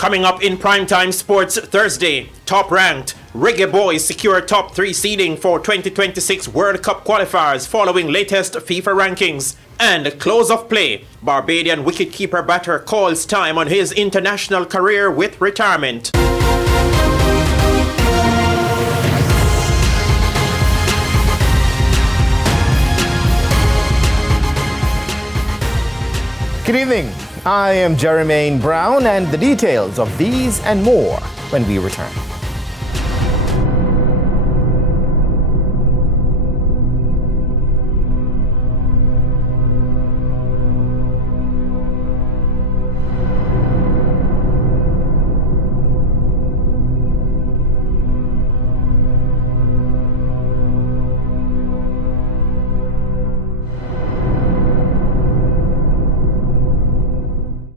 Coming up in Primetime Sports Thursday, top-ranked Reggae Boys secure top 3 seeding for 2026 World Cup qualifiers following latest FIFA rankings. And close of play, Barbadian wicketkeeper batter calls time on his international career with retirement. Good evening. I am Jermaine Brown, and the details of these and more when we return.